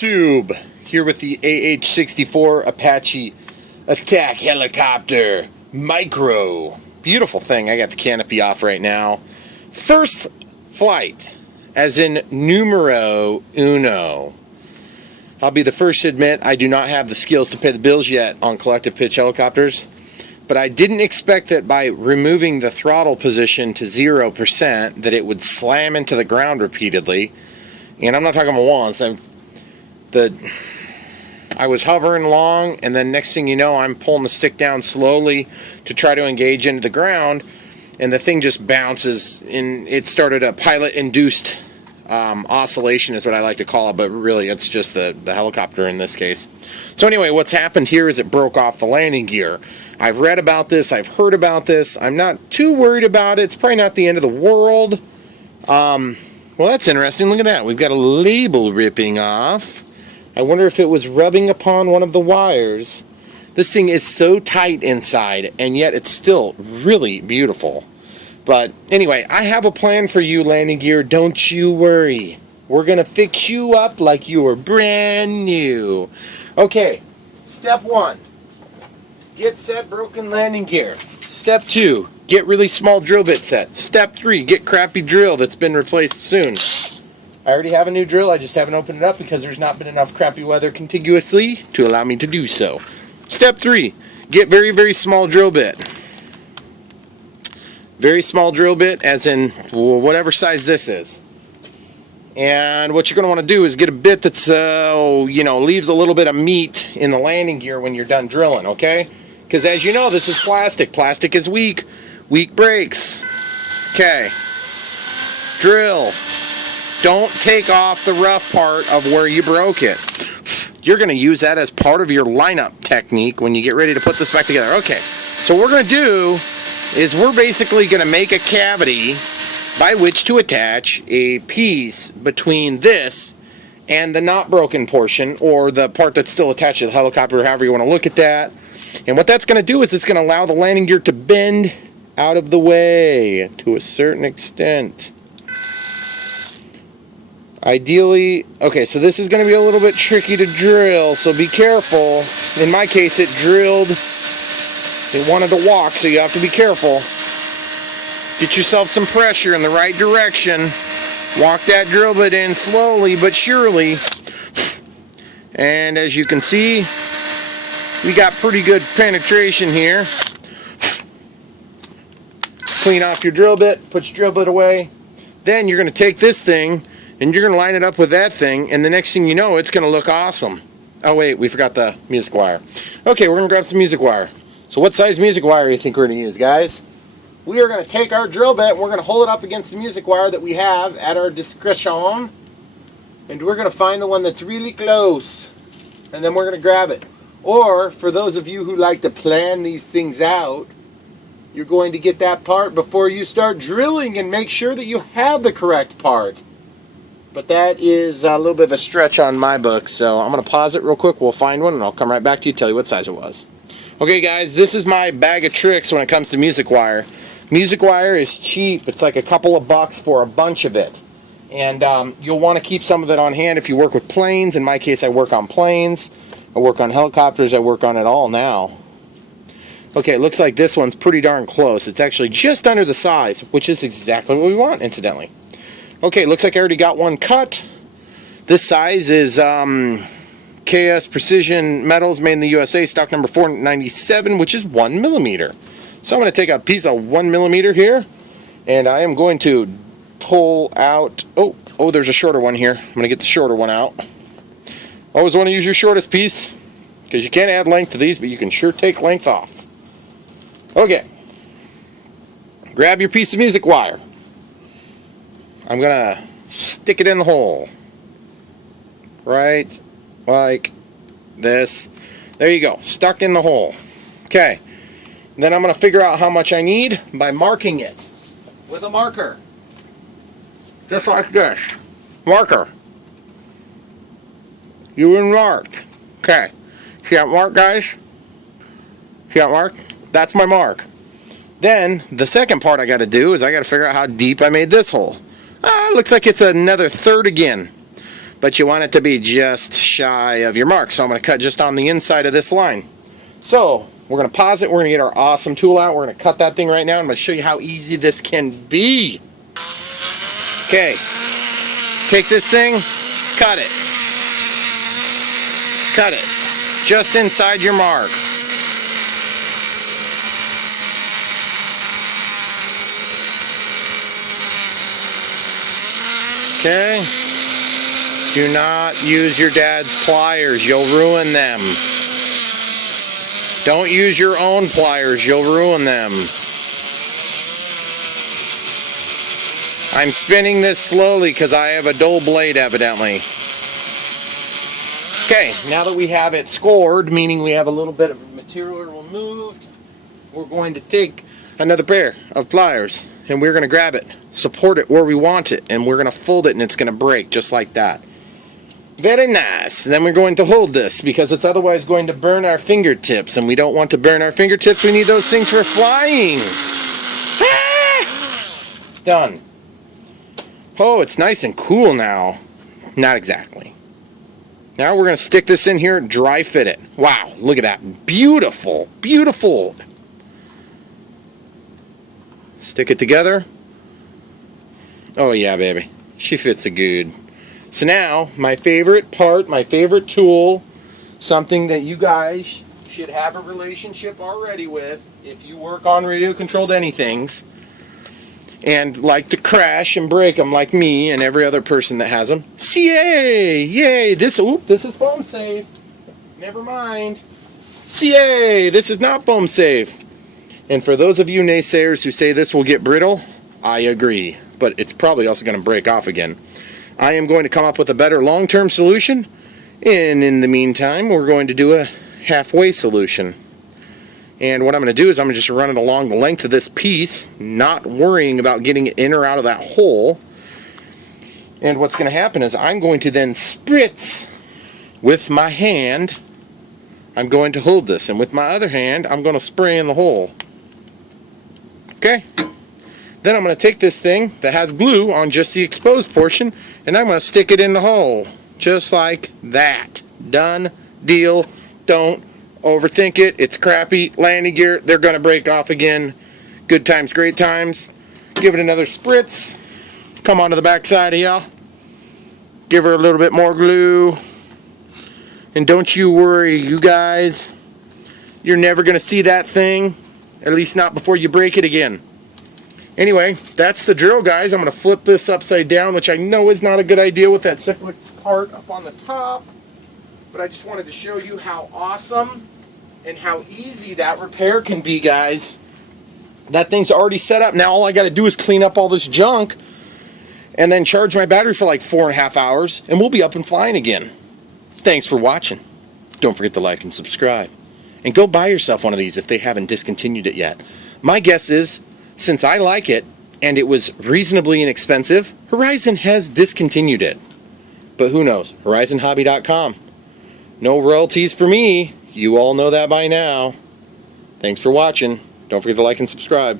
YouTube here with the AH-64 Apache attack helicopter micro. Beautiful thing. I got the canopy off right now. First flight, as in numero uno. I'll be the first to admit I do not have the skills to pay the bills yet on collective pitch helicopters, but I didn't expect that by removing the throttle position to 0% that it would slam into the ground repeatedly. And I'm not talking about once. I was hovering along, and then next thing you know, I'm pulling the stick down slowly to try to engage into the ground, and the thing just bounces, and it started a pilot-induced oscillation is what I like to call it, but really it's just the helicopter in this case. So anyway, what's happened here is it broke off the landing gear. I've read about this, I've heard about this, I'm not too worried about it. It's probably not the end of the world. Well, that's interesting. Look at that. We've got a label ripping off. I wonder if it was rubbing upon one of the wires. This thing is so tight inside, and yet it's still really beautiful. But anyway, I have a plan for you, landing gear. Don't you worry. We're going to fix you up like you were brand new. Okay, step 1. Get set broken landing gear. Step 2. Get really small drill bit set. Step 3, get crappy drill that's been replaced soon. I already have a new drill, I just haven't opened it up because there's not been enough crappy weather contiguously to allow me to do so. Step 3, get very, very small drill bit. Very small drill bit, as in whatever size this is. And what you're going to want to do is get a bit that's, leaves a little bit of meat in the landing gear when you're done drilling, okay? Because as you know, this is plastic. Plastic is weak. Weak breaks. Okay. Drill. Don't take off the rough part of where you broke it. You're going to use that as part of your lineup technique when you get ready to put this back together. Okay. So what we're going to do is we're basically going to make a cavity by which to attach a piece between this and the not broken portion, or the part that's still attached to the helicopter, however you want to look at that. And what that's going to do is it's going to allow the landing gear to bend out of the way to a certain extent. Ideally, okay, so this is going to be a little bit tricky to drill, so be careful. In my case, it drilled, it wanted to walk, so you have to be careful. Get yourself some pressure in the right direction. Walk that drill bit in slowly but surely. And as you can see, we got pretty good penetration here. Clean off your drill bit, put your drill bit away. Then you're going to take this thing and you're going to line it up with that thing, and the next thing you know, it's going to look awesome. Oh wait, we forgot the music wire. Okay, we're going to grab some music wire. So what size music wire do you think we're going to use, guys? We are going to take our drill bit and we're going to hold it up against the music wire that we have at our discretion, and we're going to find the one that's really close, and then we're going to grab it. Or, for those of you who like to plan these things out, you're going to get that part before you start drilling and make sure that you have the correct part. But that is a little bit of a stretch on my book, so I'm going to pause it real quick. We'll find one and I'll come right back to you, tell you what size it was. Okay guys, this is my bag of tricks when it comes to music wire. Music wire is cheap. It's like a couple of bucks for a bunch of it. And you'll want to keep some of it on hand if you work with planes. In my case, I work on planes. I work on helicopters. I work on it all now. Okay, it looks like this one's pretty darn close. It's actually just under the size, which is exactly what we want, incidentally. Okay, looks like I already got one cut. This size is KS Precision Metals, made in the USA, stock number 497, which is 1 millimeter. So I'm going to take a piece of 1 millimeter here, and I am going to pull out, oh, there's a shorter one here. I'm going to get the shorter one out. Always want to use your shortest piece, because you can't add length to these, but you can sure take length off. Okay. Grab your piece of music wire. I'm going to stick it in the hole. Right like this. There you go. Stuck in the hole. Okay. Then I'm going to figure out how much I need by marking it with a marker. Just like this. Marker. You were marked. Okay. See that mark, guys? See that mark? That's my mark. Then, the second part I got to do is I got to figure out how deep I made this hole. Looks like it's another third again. but you want it to be just shy of your mark. So I'm going to cut just on the inside of this line. So we're going to pause it. We're going to get our awesome tool out. We're going to cut that thing right now. I'm going to show you how easy this can be. Okay, take this thing, cut it. Cut it just inside your mark. Okay. Do not use your dad's pliers. You'll ruin them. Don't use your own pliers. You'll ruin them. I'm spinning this slowly because I have a dull blade evidently. Okay, now that we have it scored, meaning we have a little bit of material removed, we're going to take another pair of pliers and we're going to grab it, support it where we want it, and we're going to fold it and it's going to break just like that. Very nice. Then we're going to hold this because it's otherwise going to burn our fingertips, and we don't want to burn our fingertips. We need those things for flying. Ah! Done. Oh, it's nice and cool now. Not exactly. Now we're going to stick this in here, dry fit it. Wow, look at that. Beautiful, beautiful. Stick it together. Oh yeah, baby. She fits a good. So now, my favorite part, my favorite tool, something that you guys should have a relationship already with if you work on radio-controlled anythings and like to crash and break them like me and every other person that has them. CA! Yay! This is foam safe. Never mind. CA! This is not foam safe. And for those of you naysayers who say this will get brittle, I agree. But it's probably also going to break off again. I am going to come up with a better long-term solution, and in the meantime we're going to do a halfway solution. And what I'm going to do is I'm going to just run it along the length of this piece, not worrying about getting it in or out of that hole. And what's going to happen is I'm going to then spritz with my hand. I'm going to hold this, and with my other hand I'm going to spray in the hole. Okay? Then I'm going to take this thing that has glue on just the exposed portion, and I'm going to stick it in the hole. Just like that. Done. Deal. Don't overthink it. It's crappy. Landing gear, they're going to break off again. Good times, great times. Give it another spritz. Come onto the back side of y'all. Give her a little bit more glue. And don't you worry, you guys. You're never going to see that thing. At least not before you break it again. Anyway, that's the drill, guys. I'm going to flip this upside down, which I know is not a good idea with that cyclic part up on the top. But I just wanted to show you how awesome and how easy that repair can be, guys. That thing's already set up. Now all I got to do is clean up all this junk and then charge my battery for like 4.5 hours, and we'll be up and flying again. Thanks for watching. Don't forget to like and subscribe. And go buy yourself one of these if they haven't discontinued it yet. My guess is, since I like it, and it was reasonably inexpensive, Horizon has discontinued it. But who knows? HorizonHobby.com. No royalties for me. You all know that by now. Thanks for watching. Don't forget to like and subscribe.